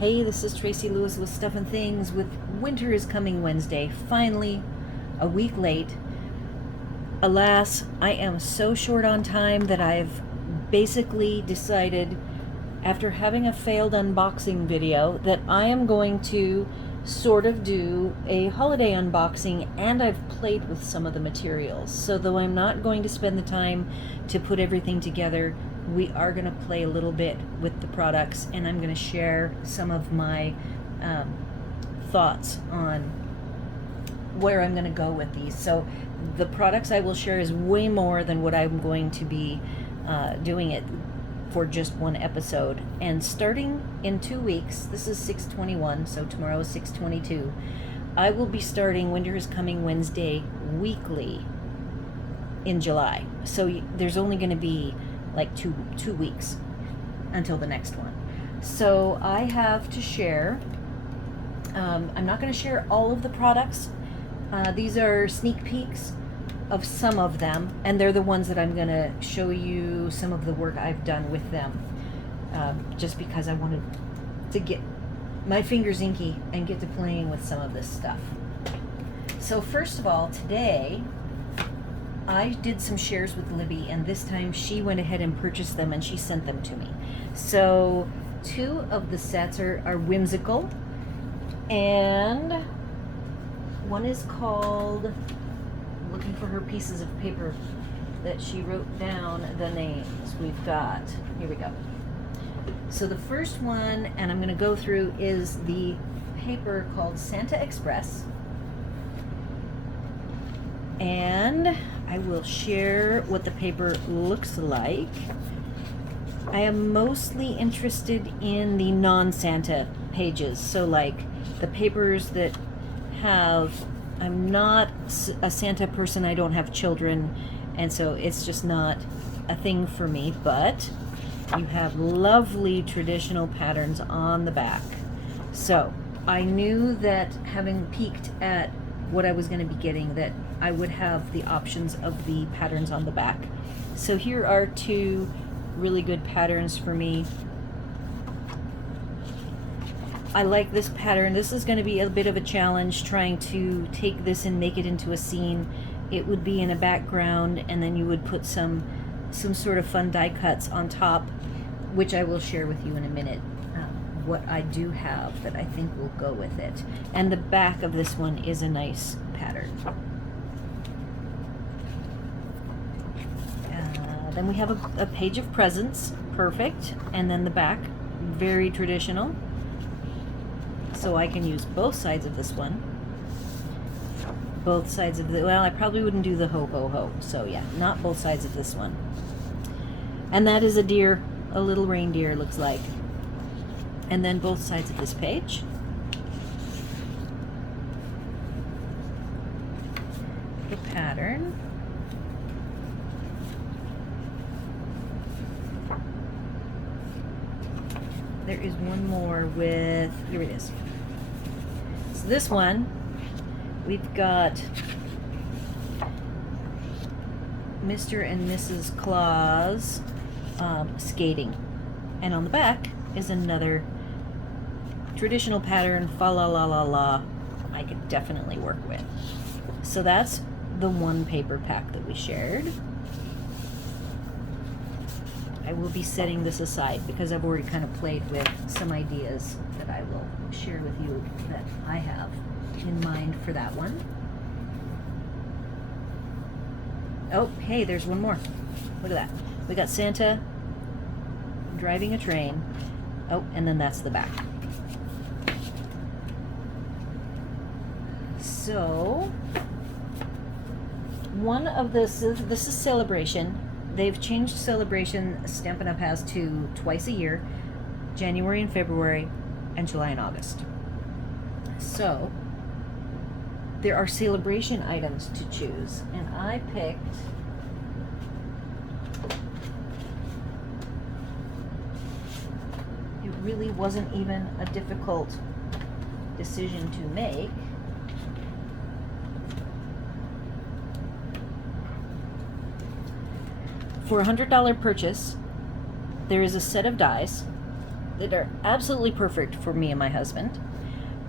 Hey, this is Tracy Lewis with Stuff and Things with Winter is Coming Wednesday. Finally, a week late. Alas, I am so short on time that I've basically decided, after having a failed unboxing video, that I am going to sort of do a holiday unboxing, and I've played with some of the materials. So though I'm not going to spend the time to put everything together, we are going to play a little bit with the products, and I'm going to share some of my thoughts on where I'm going to go with these. So the products I will share is way more than what I'm going to be doing it for just one episode. And starting in 2 weeks, this is 6/21, so tomorrow is 6/22, I will be starting Winter is Coming Wednesday weekly in July. So there's only going to be like two weeks until the next one. So I have to share, I'm not going to share all of the products. These are sneak peeks of some of them, and they're the ones that I'm going to show you some of the work I've done with them, just because I wanted to get my fingers inky and get to playing with some of this stuff. So first of all, today I did some shares with Libby, and this time she went ahead and purchased them and she sent them to me. So two of the sets are Whimsical, and one is called, looking for her pieces of paper that she wrote down the names. We've got, here we go. So the first one, and I'm going to go through, is the paper called Santa Express. And I will share what the paper looks like. I am mostly interested in the non-Santa pages. So like the papers that have, I'm not a Santa person, I don't have children, and so it's just not a thing for me, but you have lovely traditional patterns on the back. So I knew that, having peeked at what I was going to be getting, that I would have the options of the patterns on the back. So here are two really good patterns for me. I like this pattern. This is going to be a bit of a challenge, trying to take this and make it into a scene. It would be in a background, and then you would put some sort of fun die cuts on top, which I will share with you in a minute, what I do have that I think will go with it. And the back of this one is a nice pattern. Then we have a page of presents, perfect, and then the back, very traditional. So I can use both sides of this one. Both sides of the, well, I probably wouldn't do the ho ho ho, so yeah, not both sides of this one. And that is a deer, a little reindeer, looks like. And then both sides of this page. The pattern. There is one more with, here it is. So this one, we've got Mr. and Mrs. Claus skating. And on the back is another traditional pattern, fa la la la la, I could definitely work with. So that's the one paper pack that we shared. I will be setting this aside because I've already kind of played with some ideas that I will share with you that I have in mind for that one. Oh, hey, there's one more. Look at that. We got Santa driving a train. Oh, and then that's the back. So, one of this is Celebration. They've changed Celebration, Stampin' Up has, to twice a year, January and February, and July and August. So there are celebration items to choose, and I picked it really wasn't even a difficult decision to make. For a $100 purchase, there is a set of dies that are absolutely perfect for me and my husband.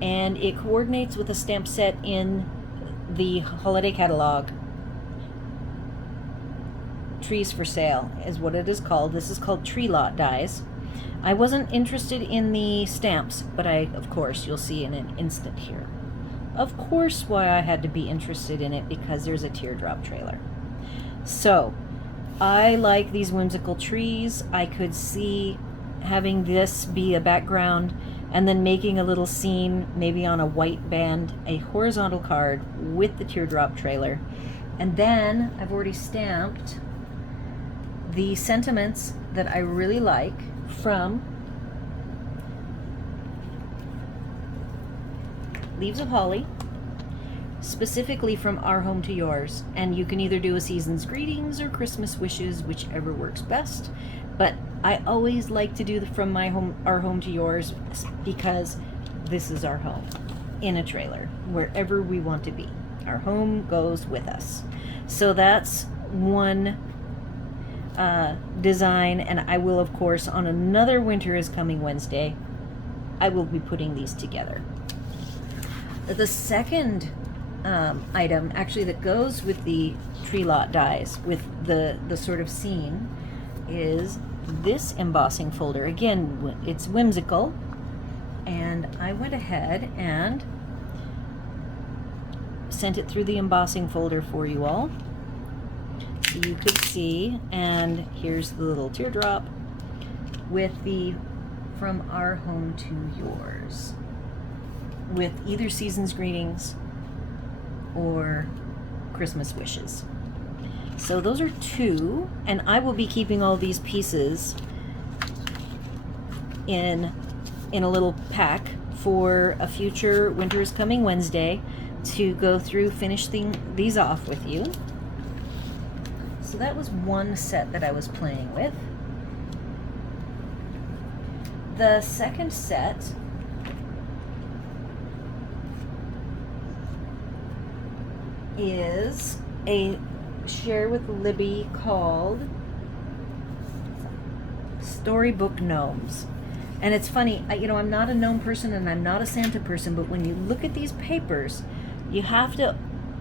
And it coordinates with a stamp set in the holiday catalog. Trees for Sale is what it is called. This is called Tree Lot Dies. I wasn't interested in the stamps, but of course, you'll see in an instant here. Of course, why I had to be interested in it, because there's a teardrop trailer. So, I like these whimsical trees. I could see having this be a background and then making a little scene, maybe on a white band, a horizontal card with the teardrop trailer. And then I've already stamped the sentiments that I really like from Leaves of Holly, specifically from Our Home to Yours. And you can either do a season's greetings or Christmas wishes, whichever works best. But I always like to do from Our Home to Yours, because this is our home in a trailer, wherever we want to be. Our home goes with us. So that's one design, and I will, of course, on another Winter is Coming Wednesday, I will be putting these together. The second item, actually, that goes with the Tree Lot Dies, with the sort of scene, is this embossing folder. Again, it's whimsical, and I went ahead and sent it through the embossing folder for you all, so you could see. And here's the little teardrop with the From Our Home to Yours, with either season's greetings or Christmas wishes. So those are two, and I will be keeping all these pieces in a little pack for a future Winter is Coming Wednesday to go through, finish these off with you. So that was one set that I was playing with. The second set is a share with Libby called Storybook Gnomes. And it's funny, I'm not a gnome person and I'm not a Santa person, but when you look at these papers, you have to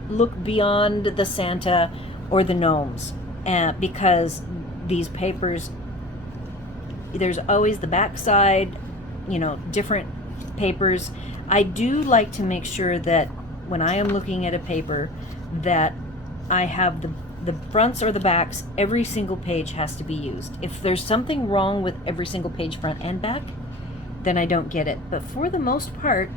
look beyond the Santa or the gnomes, because these papers, there's always the backside, different papers. I do like to make sure that when I am looking at a paper that I have the fronts or the backs, every single page has to be used. If there's something wrong with every single page, front and back, then I don't get it. But for the most part,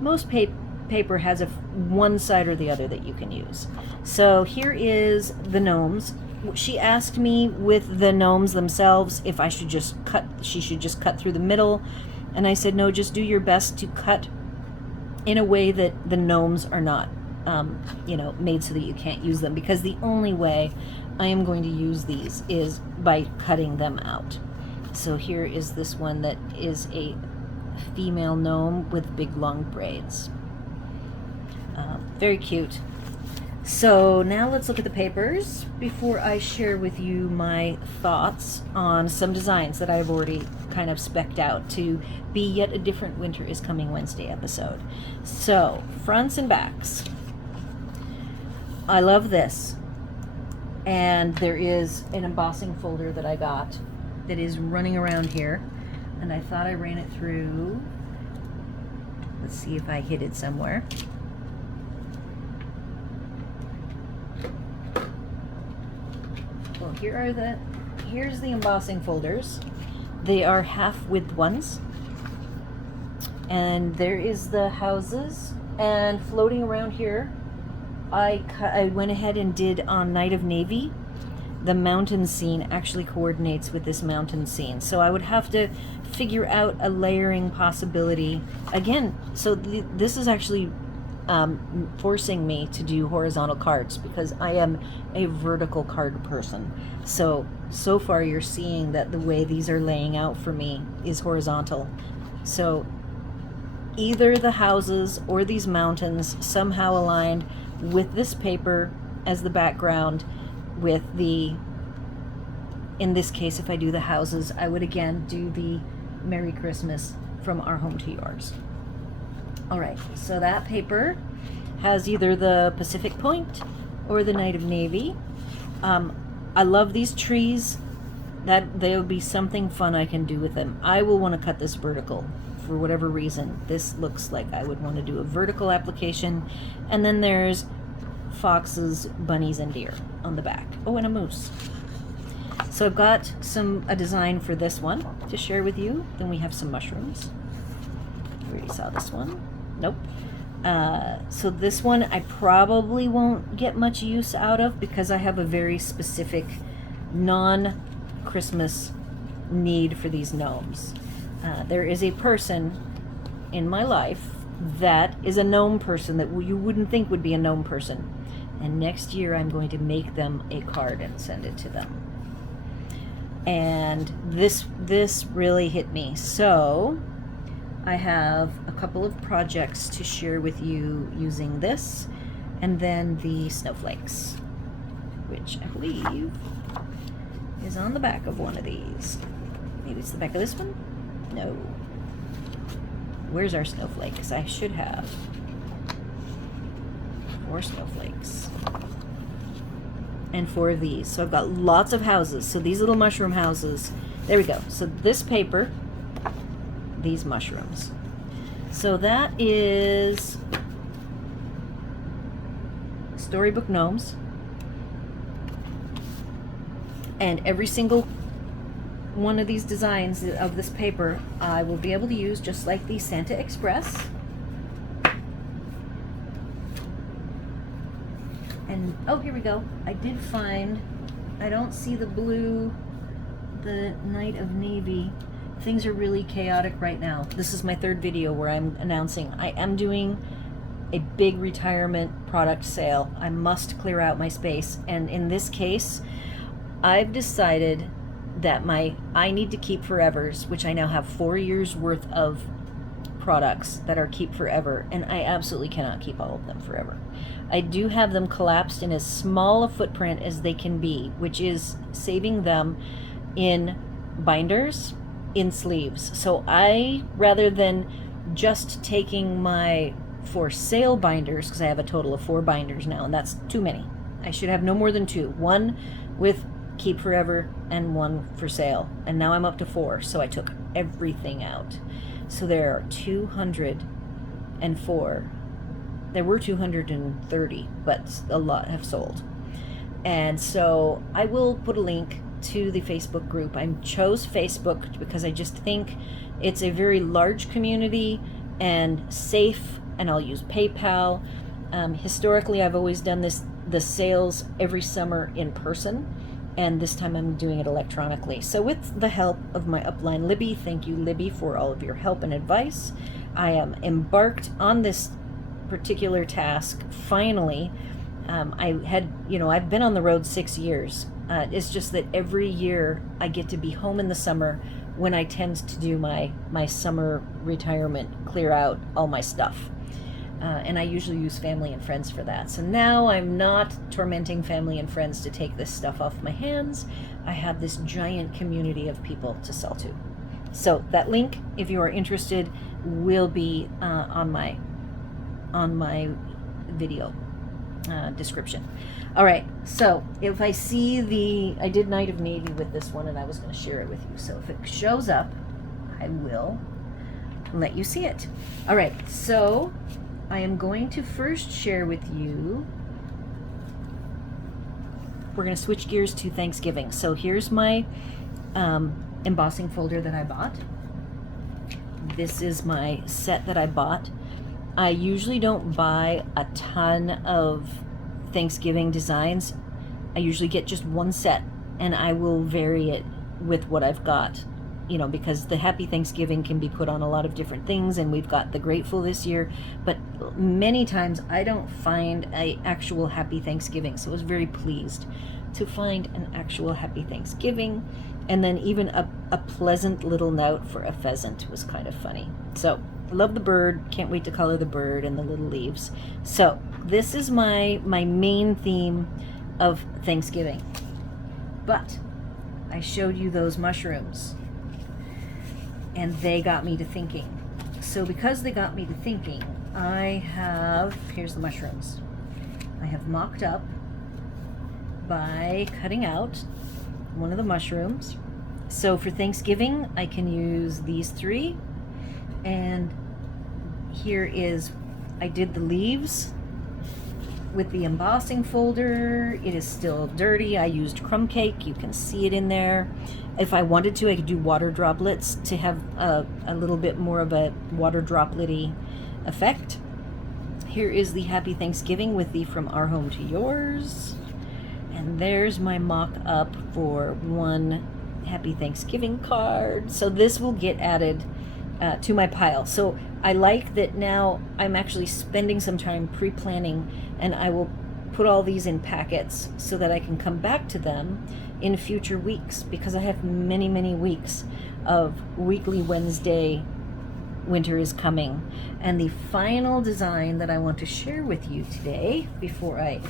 most paper has one side or the other that you can use. So here is the gnomes. She asked me with the gnomes themselves if she should just cut through the middle. And I said, no, just do your best to cut in a way that the gnomes are not made so that you can't use them, because the only way I am going to use these is by cutting them out. So here is this one that is a female gnome with big long braids. Very cute. So now let's look at the papers before I share with you my thoughts on some designs that I've already kind of specced out to be yet a different Winter is Coming Wednesday episode. So, fronts and backs. I love this. And there is an embossing folder that I got that is running around here. And I thought I ran it through. Let's see if I hid it somewhere. Well, here's the embossing folders. They are half-width ones. And there is the houses. And floating around here, I went ahead and did on Night of Navy. The mountain scene actually coordinates with this mountain scene. So I would have to figure out a layering possibility. Again, so this is actually forcing me to do horizontal cards, because I am a vertical card person. So far you're seeing that the way these are laying out for me is horizontal. So either the houses or these mountains somehow aligned with this paper as the background, with in this case, if I do the houses, I would again do the Merry Christmas from our home to yours. All right, so that paper has either the Pacific Point or the Night of Navy. I love these trees. That there'll be something fun I can do with them. I will want to cut this vertical for whatever reason. This looks like I would want to do a vertical application. And then there's foxes, bunnies, and deer on the back. Oh, and a moose. So I've got a design for this one to share with you. Then we have some mushrooms. You already saw this one. Nope. So this one I probably won't get much use out of because I have a very specific non-Christmas need for these gnomes. There is a person in my life that is a gnome person that you wouldn't think would be a gnome person. And next year I'm going to make them a card and send it to them. And this really hit me. So I have a couple of projects to share with you using this, and then the snowflakes, which I believe is on the back of one of these. Maybe it's the back of this one? No. Where's our snowflakes? I should have 4 snowflakes. And 4 of these. So I've got lots of houses. So these little mushroom houses. There we go. So this paper, these mushrooms. So that is Storybook Gnomes. And every single one of these designs of this paper I will be able to use just like the Santa Express. And oh, here we go. I did find, I don't see the blue, the Night of Navy. Things are really chaotic right now. This is my 3rd video where I'm announcing I am doing a big retirement product sale. I must clear out my space. And in this case, I've decided that I need to keep forevers, which I now have 4 years worth of products that are keep forever, and I absolutely cannot keep all of them forever. I do have them collapsed in as small a footprint as they can be, which is saving them in binders, in sleeves. So I, rather than just taking my for sale binders, because I have a total of 4 binders now, and that's too many. I should have no more than 2. 1 with keep forever and 1 for sale. And now I'm up to 4, so I took everything out. So there are 204. There were 230, but a lot have sold. And so I will put a link to the Facebook group. I chose Facebook because I just think it's a very large community and safe, and I'll use PayPal. Historically, I've always done the sales every summer in person, and this time I'm doing it electronically. So with the help of my upline Libby, thank you Libby for all of your help and advice, I am embarked on this particular task finally. I've been on the road 6 years. It's just that every year I get to be home in the summer when I tend to do my summer retirement, clear out all my stuff. And I usually use family and friends for that. So now I'm not tormenting family and friends to take this stuff off my hands. I have this giant community of people to sell to. So that link, if you are interested, will be on my video description. All right, so if I see I did Night of Navy with this one, and I was going to share it with you. So if it shows up, I will let you see it. All right, so I am going to first share with you, we're going to switch gears to Thanksgiving. So here's my embossing folder that I bought. This is my set that I bought. I usually don't buy a ton of Thanksgiving designs. I usually get just one set, and I will vary it with what I've got, because the Happy Thanksgiving can be put on a lot of different things, and we've got the Grateful this year, but many times I don't find an actual Happy Thanksgiving, so I was very pleased to find an actual Happy Thanksgiving, and then even a pleasant little note for a pheasant was kind of funny. So I love the bird, can't wait to color the bird and the little leaves. So this is my main theme of Thanksgiving. But I showed you those mushrooms. and they got me to thinking. So because they got me to thinking, I have, here's the mushrooms. I have mocked up by cutting out one of the mushrooms. So for Thanksgiving, I can use these 3. And here is, I did the leaves with the embossing folder. It is still dirty. I used crumb cake. You can see it in there. If I wanted to, I could do water droplets to have a little bit more of a water droplet-y effect. Here is the Happy Thanksgiving with the From Our Home to Yours. And there's my mock-up for one Happy Thanksgiving card. So this will get added to my pile. So I like that now I'm actually spending some time pre-planning, and I will put all these in packets so that I can come back to them in future weeks, because I have many, many weeks of weekly Wednesday Winter is Coming. And the final design that I want to share with you today before I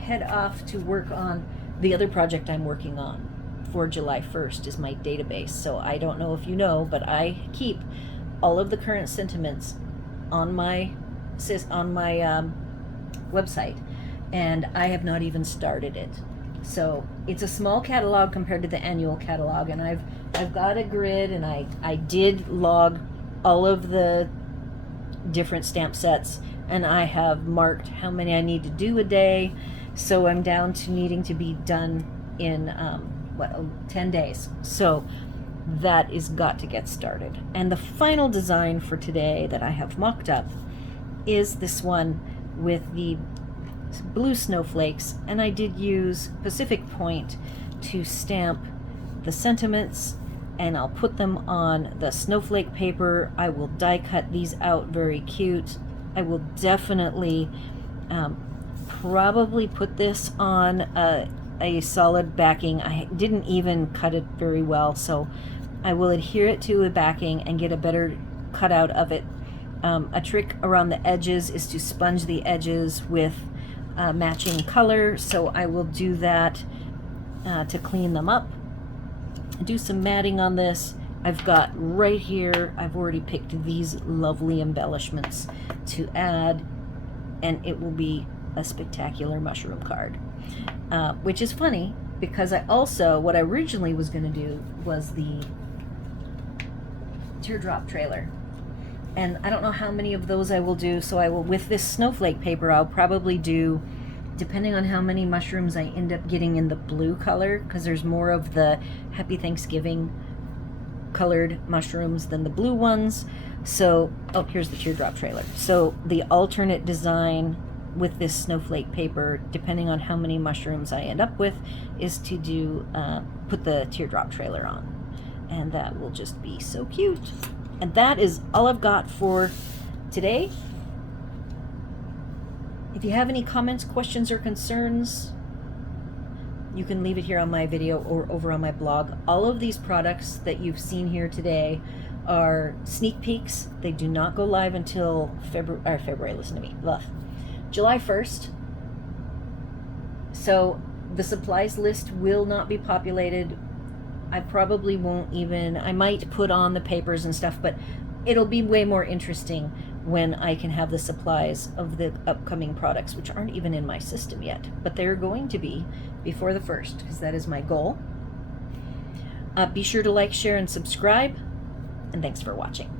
head off to work on the other project I'm working on for July 1st is my database. So I don't know if you know, but I keep all of the current sentiments on my website, and I have not even started it. So it's a small catalog compared to the annual catalog, and I've got a grid, and I did log all of the different stamp sets, and I have marked how many I need to do a day. So I'm down to needing to be done in 10 days. So that is got to get started. And the final design for today that I have mocked up is this one with the blue snowflakes, and I did use Pacific Point to stamp the sentiments, and I'll put them on the snowflake paper. I will die cut these out very cute. I will definitely probably put this on a solid backing. I didn't even cut it very well, so I will adhere it to a backing and get a better cutout of it. A trick around the edges is to sponge the edges with matching color, so I will do that to clean them up. Do some matting on this. I've got right here, I've already picked these lovely embellishments to add, and it will be a spectacular mushroom card. Which is funny, because I also, what I originally was going to do was the teardrop trailer. And I don't know how many of those I will do, so I will, with this snowflake paper, I'll probably do, depending on how many mushrooms I end up getting in the blue color, because there's more of the Happy Thanksgiving colored mushrooms than the blue ones. So, oh, here's the teardrop trailer. So the alternate design with this snowflake paper, depending on how many mushrooms I end up with, is to do, put the teardrop trailer on. And that will just be so cute. And that is all I've got for today. If you have any comments, questions, or concerns, you can leave it here on my video or over on my blog. All of these products that you've seen here today are sneak peeks. They do not go live until February, listen to me, July 1st. So the supplies list will not be populated. I probably won't even, I might put on the papers and stuff, but it'll be way more interesting when I can have the supplies of the upcoming products, which aren't even in my system yet, but they're going to be before the 1st, because that is my goal. Be sure to like, share, and subscribe, and thanks for watching.